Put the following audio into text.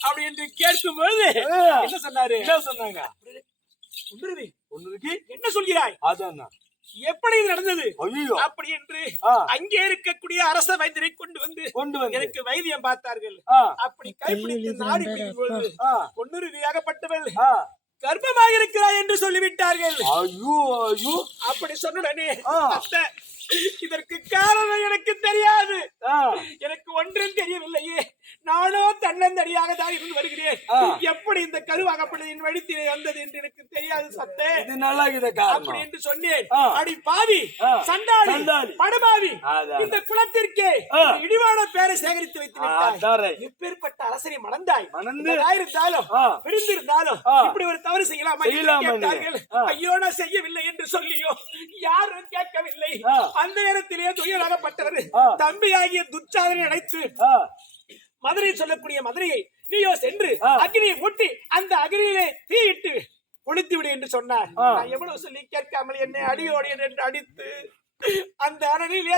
அப்படி என்று கேட்கும்போது ஆ. என்ன சொன்னாரு? என்ன சொன்னாங்க? ஒண்ணுக்கு என்ன சொல்கிறாய்? அதான்? எப்படி இது நடந்தது? ஐயோ. அப்படி என்று. அங்கே இருக்கக்கூடிய அரச வைத்தியரை கொண்டு வந்து கொண்டு வந்து. எனக்கு வைத்தியம் பார்த்தார்கள். அப்படி கைப்பிடித்து நாடி பிடிக்கும் பொழுது ஆ, பொன்னுருவியாகப்பட்டவள் ஆ. கர்ப்பமாக இருக்கிறாய் என்று சொல்லிவிட்டார்கள். ஐயோ ஐயோ. அப்படி சொன்னுடனே இதற்கு காரணம் எனக்கு தெரியாது. நானோ தன்னந்தடியாக தான் இருந்து வருகிறேன். எப்படி இந்த கருவாகப்பட்டது என் வழித்திலே வந்தது என்று எனக்கு தெரியாது சத்தே இது நல்லா இருக்குது அப்படி என்று சொன்னேன். அடி பாவி. சண்டாளி அதான். இந்த. ஒரு இடிவான பேரை சேகரித்து வைத்து விட்டாய். எப்பேற்பட்ட அரசரை மணந்தாய் மணந்து. இருந்தாலும். பிரிந்திருந்தாலும். இப்படி ஒரு தவறு செய்யலாமா. ஐயோ நான் செய்யவில்லை என்று சொல்லியோ யாரும் கேட்கவில்லை. அந்த நேரத்திலே துயராகப்பட்டவர். தம்பியாகிய துச்சாதனை ஆ, மதுரை சொல்லக்கூடிய மதுரையை நீயோ சென்று. அக்னியை மூட்டி அந்த அக்னியிலே தீயிட்டு கொளுத்து விடு என்று சொன்னார். நான் எவ்வளவு சொல்லி கேட்காமல் என்னை அடியோடு என்று அடித்து அந்த அனலிலே